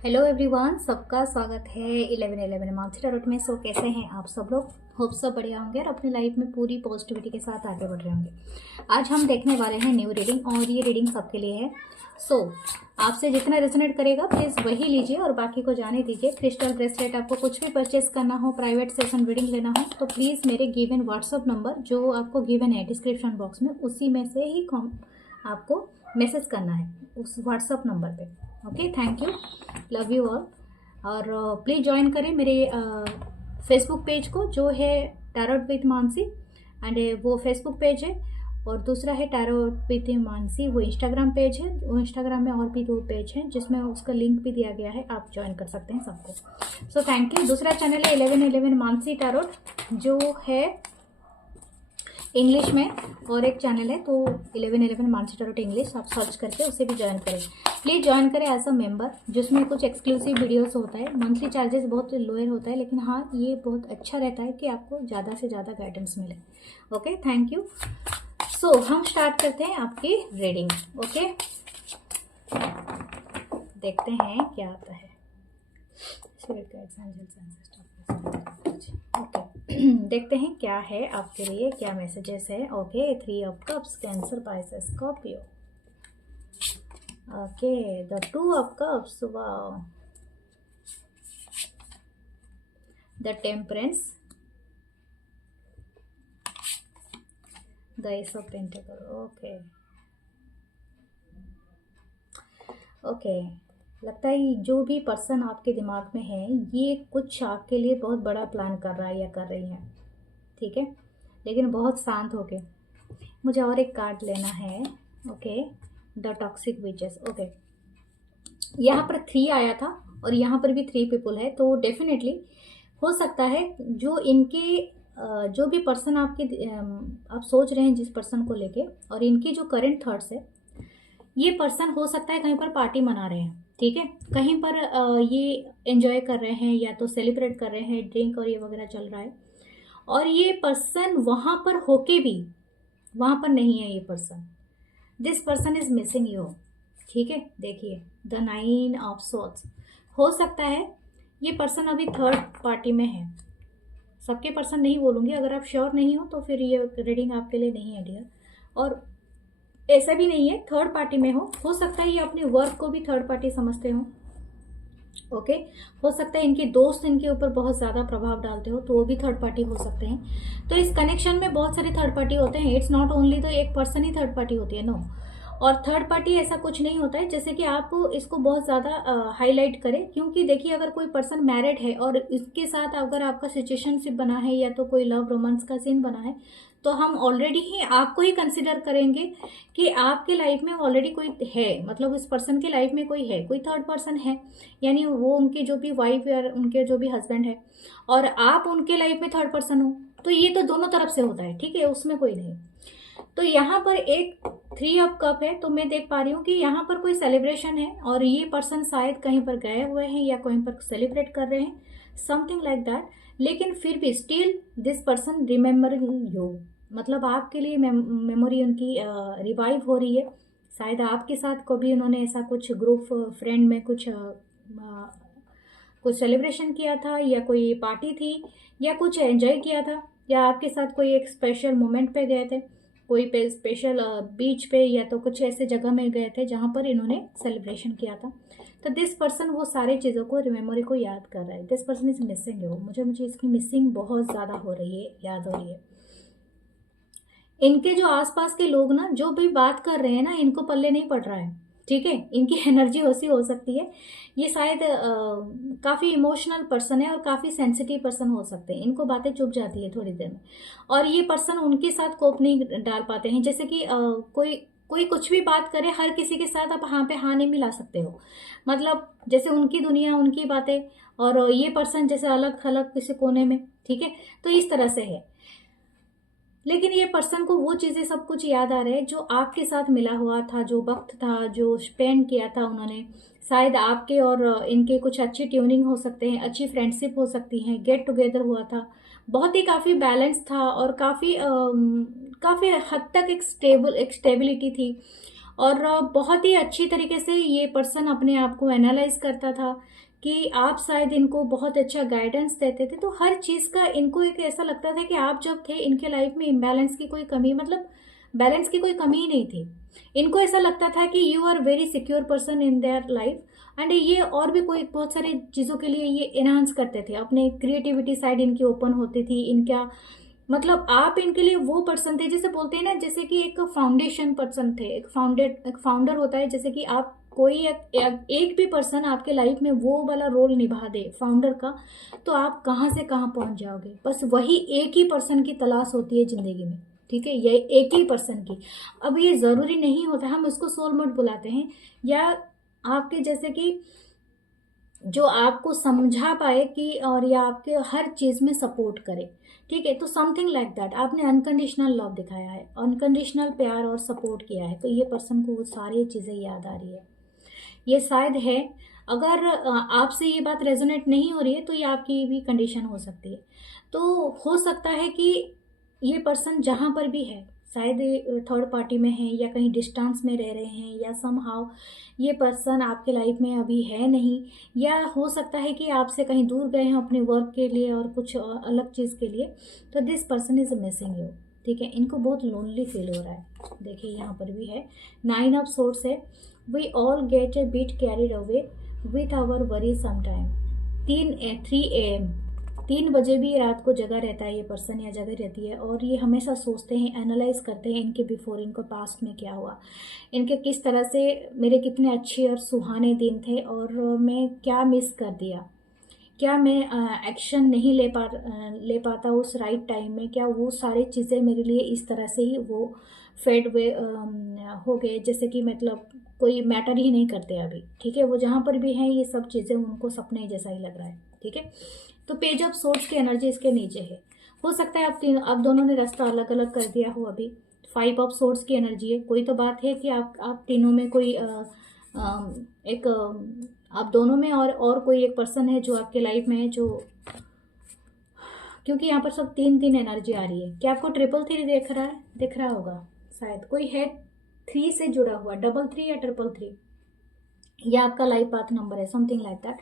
Hello everyone, सबका स्वागत है 1111 मानसी टैरोट में। सो कैसे हैं आप सब लोग? होप सब बढ़िया होंगे और अपनी लाइफ में पूरी पॉजिटिविटी के साथ आगे बढ़ रहे होंगे। आज हम देखने वाले हैं न्यू रीडिंग और ये रीडिंग सबके लिए है। सो आपसे जितना रेजोनेट करेगा प्लीज़ वही लीजिए और बाकी को जाने दीजिए। क्रिस्टल ब्रेसलेट आपको कुछ भी परचेस करना हो, प्राइवेट सेशन रीडिंग लेना हो तो प्लीज़ मेरे गिवन व्हाट्सअप नंबर जो आपको गिवन है डिस्क्रिप्शन बॉक्स में, उसी में से ही आपको मैसेज करना है उस व्हाट्सअप नंबर पे। Okay, thank you, love you all. और प्लीज़ ज्वाइन करें मेरे फेसबुक पेज को जो है टैरोट विथ मानसी, एंड वो फेसबुक पेज है। और दूसरा है टैरोट विथ मानसी, वो इंस्टाग्राम पेज है। वो इंस्टाग्राम में और भी 2 पेज हैं जिसमें उसका लिंक भी दिया गया है, आप ज्वाइन कर सकते हैं सबको। So thank you. दूसरा चैनल है 1111 मानसी टैरोट जो है इंग्लिश में, और एक चैनल है तो 1111 मानसी टैरोट इंग्लिश, आप सर्च करके उसे भी ज्वाइन करें। प्लीज़ ज्वाइन करें एज अ मेंबर, जिसमें कुछ एक्सक्लूसिव वीडियोस होता है। मंथली चार्जेस बहुत लोअर होता है, लेकिन हाँ ये बहुत अच्छा रहता है कि आपको ज़्यादा से ज़्यादा गाइडेंस मिले। Okay, thank you. सो हम स्टार्ट करते हैं आपकी रीडिंग। ओके, देखते हैं क्या आता है। ओके, देखते हैं क्या है आपके लिए, क्या मैसेजेस है। Okay, 3 of cups, cancer, Pisces, Scorpio. Okay, the 2 of cups, wow, the temperance, the S of pentacle. Okay okay, लगता है जो भी पर्सन आपके दिमाग में है ये कुछ आपके लिए बहुत बड़ा प्लान कर रहा है या कर रही है, ठीक है, लेकिन बहुत शांत होके। मुझे और एक कार्ड लेना है। Okay, the toxic witches. Okay, यहाँ पर 3 आया था और यहाँ पर भी 3 पीपल है, तो डेफिनेटली हो सकता है जो इनके जो भी पर्सन आपके आप सोच रहे हैं जिस पर्सन को लेके, और इनकी जो करंट थॉट्स है, ये पर्सन हो सकता है कहीं पर पार्टी मना रहे हैं, ठीक है, कहीं पर ये एंजॉय कर रहे हैं या तो सेलिब्रेट कर रहे हैं, ड्रिंक और ये वगैरह चल रहा है, और ये पर्सन वहाँ पर होके भी वहाँ पर नहीं है ये person. This person is missing you, ठीक है। देखिए द 9 ऑफ सोर्ड्स, हो सकता है ये पर्सन अभी थर्ड पार्टी में है। सबके पर्सन नहीं बोलूँगी, अगर आप श्योर नहीं हो तो फिर ये रीडिंग आपके लिए नहीं है डियर। और ऐसा भी नहीं है थर्ड पार्टी में हो सकता है ये अपने वर्क को भी थर्ड पार्टी समझते हो। ओके, हो सकता है इनके दोस्त इनके ऊपर बहुत ज़्यादा प्रभाव डालते हो, तो वो भी थर्ड पार्टी हो सकते हैं। तो इस कनेक्शन में बहुत सारे थर्ड पार्टी होते हैं, इट्स नॉट ओनली तो एक पर्सन ही थर्ड पार्टी होती है, नो। और थर्ड पार्टी ऐसा कुछ नहीं होता है जैसे कि आप इसको बहुत ज़्यादा हाईलाइट करें, क्योंकि देखिए अगर कोई पर्सन मैरिड है और इसके साथ अगर आपका सिचुएशनशिप बना है या तो कोई लव रोमांस का सीन बना है, तो हम ऑलरेडी ही आपको ही कंसिडर करेंगे कि आपके लाइफ में ऑलरेडी कोई है, मतलब इस पर्सन की लाइफ में कोई है, कोई थर्ड पर्सन है, यानी वो उनके जो भी वाइफ या उनके जो भी हस्बैंड है, और आप उनके लाइफ में थर्ड पर्सन हो, तो ये तो दोनों तरफ से होता है, ठीक है, उसमें कोई नहीं। तो यहाँ पर एक 3 ऑफ कप है, तो मैं देख पा रही हूँ कि यहाँ पर कोई सेलिब्रेशन है और ये पर्सन शायद कहीं पर गए हुए हैं या कहीं पर सेलिब्रेट कर रहे हैं, समथिंग लाइक दैट। लेकिन फिर भी still this person remembering you, मतलब आपके लिए मेमोरी उनकी रिवाइव हो रही है। शायद आपके साथ कभी उन्होंने ऐसा कुछ ग्रुप फ्रेंड में कुछ सेलिब्रेशन किया था, या कोई पार्टी थी, या कुछ एंजॉय किया था, या आपके साथ कोई एक स्पेशल मोमेंट पे गए थे, कोई पे स्पेशल बीच पे, या तो कुछ ऐसे जगह में गए थे जहाँ पर इन्होंने सेलिब्रेशन किया था। तो दिस पर्सन वो सारी चीज़ों को, मेमोरी को याद कर रहा है। This person is missing you, मुझे इसकी मिसिंग बहुत ज़्यादा हो रही है, याद हो रही है। इनके जो आसपास के लोग ना जो भी बात कर रहे हैं ना, इनको पल्ले नहीं पड़ रहा है, ठीक है, इनकी एनर्जी वैसी हो सकती है। ये शायद काफ़ी इमोशनल पर्सन है और काफ़ी सेंसिटिव पर्सन हो सकते हैं, इनको बातें चुभ जाती है थोड़ी देर में, और ये पर्सन उनके साथ कोप नहीं डाल पाते हैं। जैसे कि कोई कोई कुछ भी बात करे, हर किसी के साथ आप हाँ पे हाँ नहीं मिला सकते हो, मतलब जैसे उनकी दुनिया उनकी बातें, और ये पर्सन जैसे अलग अलग किसी कोने में, ठीक है, तो इस तरह से है। लेकिन ये पर्सन को वो चीज़ें सब कुछ याद आ रहे हैं जो आपके साथ मिला हुआ था, जो वक्त था, जो स्पेंड किया था उन्होंने। शायद आपके और इनके कुछ अच्छी ट्यूनिंग हो सकते हैं, अच्छी फ्रेंडशिप हो सकती है, गेट टुगेदर हुआ था, बहुत ही काफ़ी बैलेंस था, और काफ़ी काफ़ी हद तक एक स्टेबिलिटी थी। और बहुत ही अच्छी तरीके से ये पर्सन अपने आप को एनालाइज करता था कि आप शायद इनको बहुत अच्छा गाइडेंस देते थे। तो हर चीज़ का इनको एक ऐसा लगता था कि आप जब थे इनके लाइफ में इम्बैलेंस की कोई कमी, मतलब बैलेंस की कोई कमी ही नहीं थी। इनको ऐसा लगता था कि you are very secure person in their life, and ये और भी कोई बहुत सारे चीज़ों के लिए ये एनहांस करते थे। अपने क्रिएटिविटी साइड इनकी ओपन होती थी। इनका मतलब आप इनके लिए वो पर्सन थे, जैसे बोलते हैं ना, जैसे कि एक फाउंडेशन पर्सन थे। एक फाउंडर होता है, जैसे कि आप कोई एक भी पर्सन आपके लाइफ में वो वाला रोल निभा दे फाउंडर का, तो आप कहाँ से कहाँ पहुंच जाओगे। बस वही एक ही पर्सन की तलाश होती है जिंदगी में, ठीक है, ये एक ही पर्सन की। अब ये जरूरी नहीं होता, हम उसको सोलमेट बुलाते हैं, या आपके जैसे कि जो आपको समझा पाए कि, और या आपके हर चीज में सपोर्ट करे, ठीक है। तो समथिंग लाइक दैट, आपने अनकंडीशनल लव दिखाया है, अनकंडीशनल प्यार और सपोर्ट किया है, तो ये पर्सन को वो सारी चीजें याद आ रही है। ये शायद है, अगर आपसे ये बात रेजोनेट नहीं हो रही है तो ये आपकी भी कंडीशन हो सकती है। तो हो सकता है कि ये पर्सन जहाँ पर भी है, शायद थर्ड पार्टी में है या कहीं डिस्टेंस में रह रहे हैं, या समहाउ ये पर्सन आपके लाइफ में अभी है नहीं, या हो सकता है कि आपसे कहीं दूर गए हैं अपने वर्क के लिए और कुछ अलग चीज़ के लिए। तो this person is missing you, ठीक है। इनको बहुत लोनली फील हो रहा है। देखिए यहाँ पर भी है 9 ऑफ सोर्स है। We all get a bit carried away with our worry sometime. 3 बजे भी रात को जगा रहता है ये पर्सन, या जगह रहती है, और ये हमेशा सोचते हैं, एनालाइज करते हैं इनके बिफोर, इनको पास्ट में क्या हुआ, इनके किस तरह से मेरे कितने अच्छे और सुहाने दिन थे, और मैं क्या मिस कर दिया, क्या मैं एक्शन नहीं ले पाता उस राइट टाइम में, क्या वो सारी चीज़ें मेरे लिए इस तरह से ही वो फेड वे हो गए, जैसे कि मतलब कोई मैटर ही नहीं करते अभी, ठीक है। वो जहाँ पर भी हैं ये सब चीज़ें उनको सपने जैसा ही लग रहा है, ठीक है। तो पेज ऑफ सोर्स की एनर्जी इसके नीचे है। हो सकता है आप दोनों ने रास्ता अलग अलग कर दिया हो अभी। 5 ऑफ सोर्स की एनर्जी है। कोई तो बात है कि आप तीनों में कोई एक आप दोनों में और कोई एक पर्सन है जो आपके लाइफ में है, जो, क्योंकि यहाँ पर सब 3 एनर्जी आ रही है। क्या आपको 333 दिख रहा होगा, शायद कोई है 3 से जुड़ा हुआ, 33 या 333, या आपका लाइफ पाथ नंबर है, समथिंग लाइक दैट।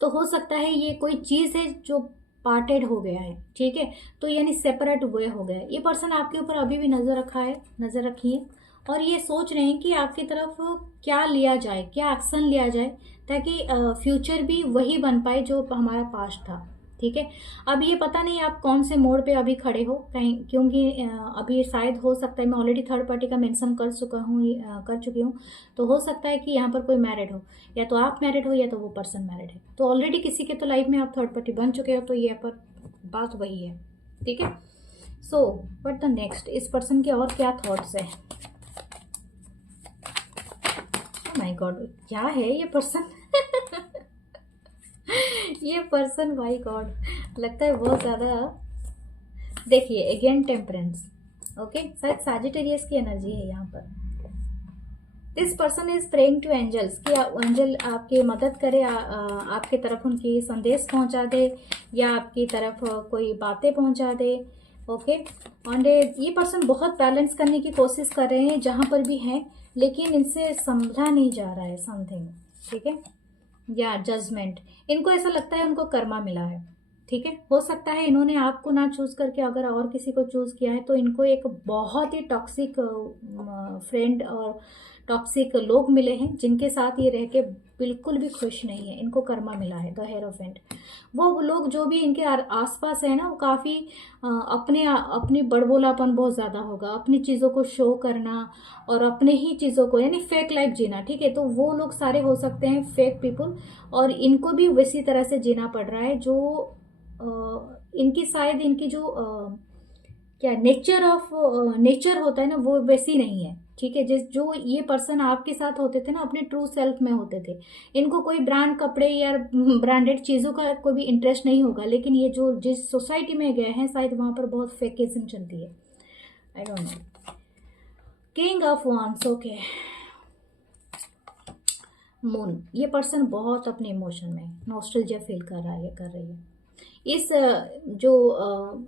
तो हो सकता है ये कोई चीज़ है जो पार्टेड हो गया है, ठीक है। तो यानी सेपरेट वे हो गया है। ये पर्सन आपके ऊपर अभी भी नजर रखी है, और ये सोच रहे हैं कि आपकी तरफ क्या लिया जाए, क्या एक्शन लिया जाए, ताकि फ्यूचर भी वही बन पाए जो हमारा पास्ट था, ठीक है। अब ये पता नहीं आप कौन से मोड़ पे अभी खड़े हो कहीं, क्योंकि अभी शायद हो सकता है, मैं ऑलरेडी थर्ड पार्टी का मेंशन कर चुकी हूँ। तो हो सकता है कि यहाँ पर कोई मैरिड हो, या तो आप मैरिड हो या तो वो पर्सन मैरिड है। तो ऑलरेडी किसी के तो लाइफ में आप थर्ड पार्टी बन चुके हो, तो ये पर बात वही है, ठीक है। सो बट द नेक्स्ट, इस पर्सन के और क्या थॉट्स है। माय गॉड, क्या है ये पर्सन ये पर्सन, माय गॉड, लगता है बहुत ज़्यादा। देखिए अगेन टेम्परेंस, ओके, शायद सैजिटेरियस की एनर्जी है यहाँ पर। This person is praying to angels कि एंजल आपकी मदद करे, आपके तरफ उनकी संदेश पहुंचा दे, या आपकी तरफ कोई बातें पहुंचा दे, ओके। एंड ये पर्सन बहुत बैलेंस करने की कोशिश कर रहे हैं जहां पर भी हैं, लेकिन इनसे समझा नहीं जा रहा है समथिंग, ठीक है। या जजमेंट, इनको ऐसा लगता है उनको कर्मा मिला है, ठीक है। हो सकता है इन्होंने आपको ना चूज करके अगर और किसी को चूज किया है, तो इनको एक बहुत ही टॉक्सिक फ्रेंड और टॉक्सिक लोग मिले हैं, जिनके साथ ये रह के बिल्कुल भी खुश नहीं है। इनको कर्मा मिला है, द हेरोफेंट। वो लोग जो भी इनके आसपास है ना, वो काफ़ी अपनी बड़बोलापन बहुत ज़्यादा होगा, अपनी चीज़ों को शो करना और अपने ही चीज़ों को, यानी फेक लाइफ जीना, ठीक है। तो वो लोग सारे हो सकते हैं फेक पीपल, और इनको भी वैसी तरह से जीना पड़ रहा है जो इनकी शायद इनकी जो क्या नेचर होता है ना, वो वैसी नहीं है, ठीक है। जो ये पर्सन आपके साथ होते थे ना, अपने ट्रू सेल्फ में होते थे। इनको कोई ब्रांड कपड़े या ब्रांडेड चीज़ों का कोई भी इंटरेस्ट नहीं होगा, लेकिन ये जो जिस सोसाइटी में गए हैं, शायद वहाँ पर बहुत फेकिज्म चलती है, I don't know. King of wands, okay. Moon, ये पर्सन बहुत अपने इमोशन में नॉस्टैल्जिया फील कर रहा है, कर रही है। इस जो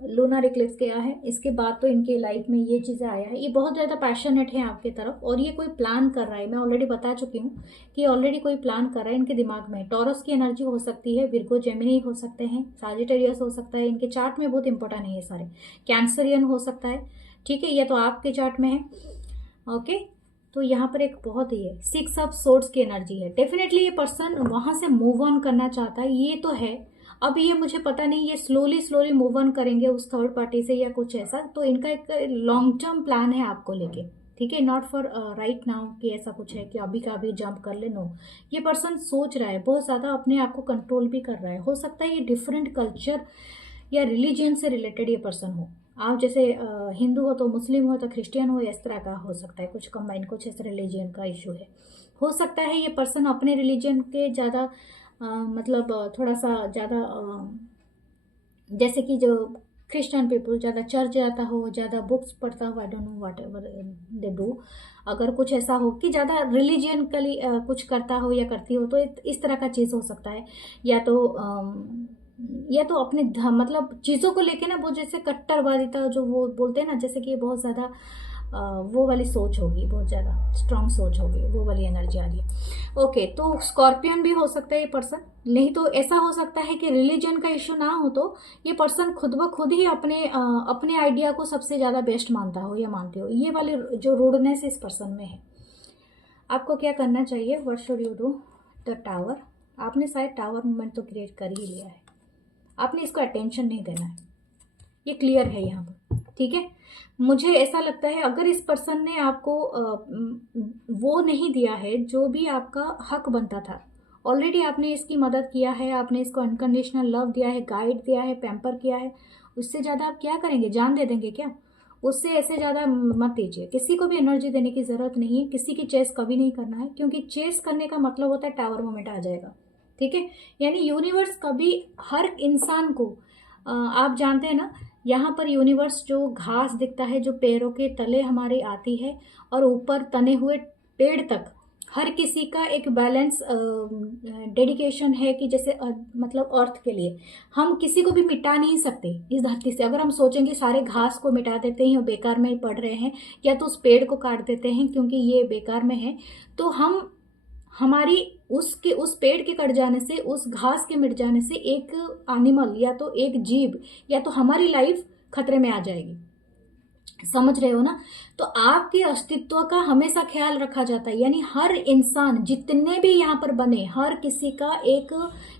लूनर इक्लिप्स गया है इसके बाद तो इनके लाइफ में ये चीज़ें आया है, ये बहुत ज़्यादा पैशनेट है आपके तरफ और ये कोई प्लान कर रहा है। मैं ऑलरेडी बता चुकी हूँ कि ऑलरेडी कोई प्लान कर रहा है इनके दिमाग में। टॉरस की एनर्जी हो सकती है, विर्गो जेमिनी हो सकते हैं, साजिटेरियस हो सकता है, इनके चार्ट में बहुत इंपॉर्टेंट है ये सारे। कैंसरियन हो सकता है, ठीक है, ये तो आपके चार्ट में है। ओके, तो यहाँ पर एक बहुत ही है 6 ऑफ सोर्ड्स की एनर्जी है। डेफिनेटली ये पर्सन वहां से मूव ऑन करना चाहता है, ये तो है। अब ये मुझे पता नहीं ये स्लोली स्लोली मूव ऑन करेंगे उस थर्ड पार्टी से या कुछ ऐसा, तो इनका एक लॉन्ग टर्म प्लान है आपको लेके, ठीक है, नॉट फॉर राइट नाउ कि ऐसा कुछ है कि अभी का अभी जंप कर ले, नो। ये पर्सन सोच रहा है बहुत ज़्यादा, अपने आप को कंट्रोल भी कर रहा है। हो सकता है ये डिफरेंट कल्चर या रिलीजन से रिलेटेड ये पर्सन हो। आप जैसे हिंदू हो तो मुस्लिम हो तो क्रिश्चियन हो, इस तरह का हो सकता है, कुछ कंबाइन, कुछ ऐसा रिलीजन का इशू है। हो सकता है ये पर्सन अपने रिलीजन के ज़्यादा मतलब थोड़ा सा ज़्यादा जैसे कि जो क्रिश्चियन पीपल ज़्यादा चर्च जाता हो, ज़्यादा बुक्स पढ़ता हो, I don't know what ever they do. अगर कुछ ऐसा हो कि ज़्यादा रिलीजियनकली कुछ करता हो या करती हो, तो इस तरह का चीज़ हो सकता है। या तो अपने मतलब चीज़ों को लेके ना वो जैसे कट्टरवादिता जो वो बोलते हैं ना, जैसे कि बहुत ज़्यादा वो वाली सोच होगी, बहुत ज़्यादा स्ट्रांग सोच होगी, वो वाली एनर्जी आ रही है। ओके, तो स्कॉर्पियन भी हो सकता है ये पर्सन। नहीं तो ऐसा हो सकता है कि रिलीजन का इशू ना हो तो ये पर्सन खुद ब खुद ही अपने आइडिया को सबसे ज़्यादा बेस्ट मानता हो या मानते हो। ये वाली जो रूडनेस इस पर्सन में है। आपको क्या करना चाहिए, what should you do? The tower. आपने शायद टावर मूवमेंट तो क्रिएट कर ही लिया है, आपने इसको अटेंशन नहीं देना है, ये क्लियर है यहाँ पर, ठीक है। मुझे ऐसा लगता है अगर इस पर्सन ने आपको वो नहीं दिया है जो भी आपका हक बनता था, ऑलरेडी आपने इसकी मदद किया है, आपने इसको अनकंडीशनल लव दिया है, गाइड दिया है, पैम्पर किया है, उससे ज़्यादा आप क्या करेंगे? जान दे देंगे क्या? उससे ऐसे ज़्यादा मत दीजिए। किसी को भी एनर्जी देने की ज़रूरत नहीं है, किसी की चेस कभी नहीं करना है, क्योंकि चेस करने का मतलब होता है टावर मोमेंट आ जाएगा, ठीक है। यानी यूनिवर्स कभी हर इंसान को आप जानते हैं ना, यहाँ पर यूनिवर्स जो घास दिखता है जो पैरों के तले हमारे आती है और ऊपर तने हुए पेड़ तक, हर किसी का एक बैलेंस डेडिकेशन है कि जैसे मतलब अर्थ के लिए हम किसी को भी मिटा नहीं सकते इस धरती से। अगर हम सोचेंगे सारे घास को मिटा देते हैं और बेकार में ही पड़ रहे हैं, या तो उस पेड़ को काट देते हैं क्योंकि ये बेकार में है, तो हम हमारी उस पेड़ के कट जाने से, उस घास के मिट जाने से एक एनिमल या तो एक जीव या तो हमारी लाइफ खतरे में आ जाएगी। समझ रहे हो ना? तो आपके अस्तित्व का हमेशा ख्याल रखा जाता है। यानी हर इंसान जितने भी यहाँ पर बने, हर किसी का एक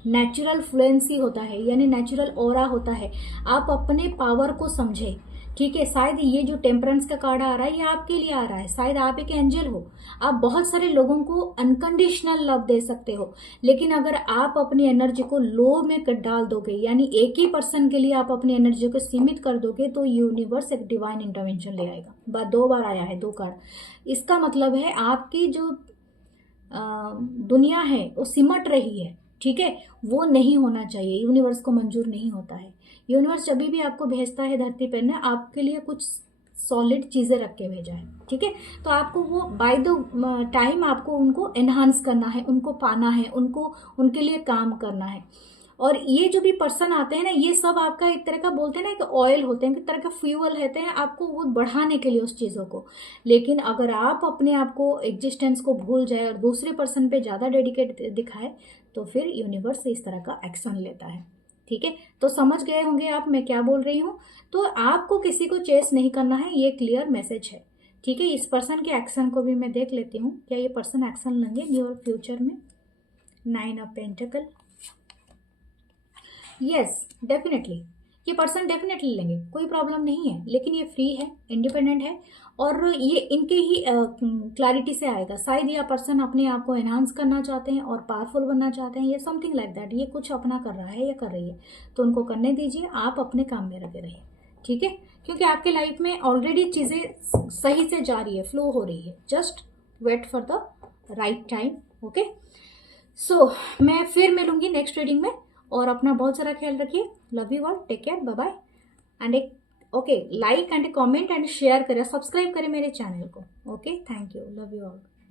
नेचुरल फ्लुएंसी होता है, यानी नेचुरल ऑरा होता है। आप अपने पावर को समझे, ठीक है। शायद ये जो टेम्परेंस का कार्ड आ रहा है ये आपके लिए आ रहा है, शायद आप एक एंजल हो, आप बहुत सारे लोगों को अनकंडीशनल लव दे सकते हो, लेकिन अगर आप अपनी एनर्जी को लो में डाल दोगे, यानी एक ही पर्सन के लिए आप अपनी एनर्जी को सीमित कर दोगे, तो यूनिवर्स एक डिवाइन इंटरवेंशन ले आएगा। 2 बार आया है 2 कार्ड। इसका मतलब है आपकी जो दुनिया है वो सिमट रही है, ठीक है, वो नहीं होना चाहिए, यूनिवर्स को मंजूर नहीं होता है। यूनिवर्स जब भी आपको भेजता है धरती पर ना, आपके लिए कुछ सॉलिड चीज़ें रख के भेजा है, ठीक है। तो आपको वो बाय द टाइम आपको उनको एनहांस करना है, उनको पाना है, उनको उनके लिए काम करना है। और ये जो भी पर्सन आते हैं ना, ये सब आपका एक तरह का बोलते हैं ना कि ऑयल होते हैं, एक तरह का फ्यूअल रहते हैं आपको वो बढ़ाने के लिए उस चीज़ों को। लेकिन अगर आप अपने आप को एग्जिस्टेंस को भूल जाए और दूसरे पर्सन पे ज़्यादा डेडिकेट दिखाए, तो फिर यूनिवर्स इस तरह का एक्शन लेता है, ठीक है। तो समझ गए होंगे आप मैं क्या बोल रही हूँ। तो आपको किसी को चेस नहीं करना है, ये क्लियर मैसेज है, ठीक है। इस पर्सन के एक्शन को भी मैं देख लेती हूँ, क्या ये पर्सन एक्शन लेंगे न्यूर फ्यूचर में। 9 ऑफ पेंटिकल, यस डेफिनेटली ये पर्सन डेफिनेटली लेंगे, कोई प्रॉब्लम नहीं है। लेकिन ये फ्री है, इंडिपेंडेंट है, और ये इनके ही क्लैरिटी से आएगा। शायद ये पर्सन अपने आप को एनहांस करना चाहते हैं और पावरफुल बनना चाहते हैं, या समथिंग लाइक दैट। ये कुछ अपना कर रहा है या कर रही है, तो उनको करने दीजिए, आप अपने काम में लगे रहिए, ठीक है। क्योंकि आपके लाइफ में ऑलरेडी चीज़ें सही से जा रही है, फ्लो हो रही है, just wait for the right time, okay. So मैं फिर मिलूंगी नेक्स्ट रीडिंग में, और अपना बहुत सारा ख्याल रखिए। Love you all, take care, bye bye. And एक okay like and comment and share करें, सब्सक्राइब करें मेरे चैनल को, okay. Thank you, love you all.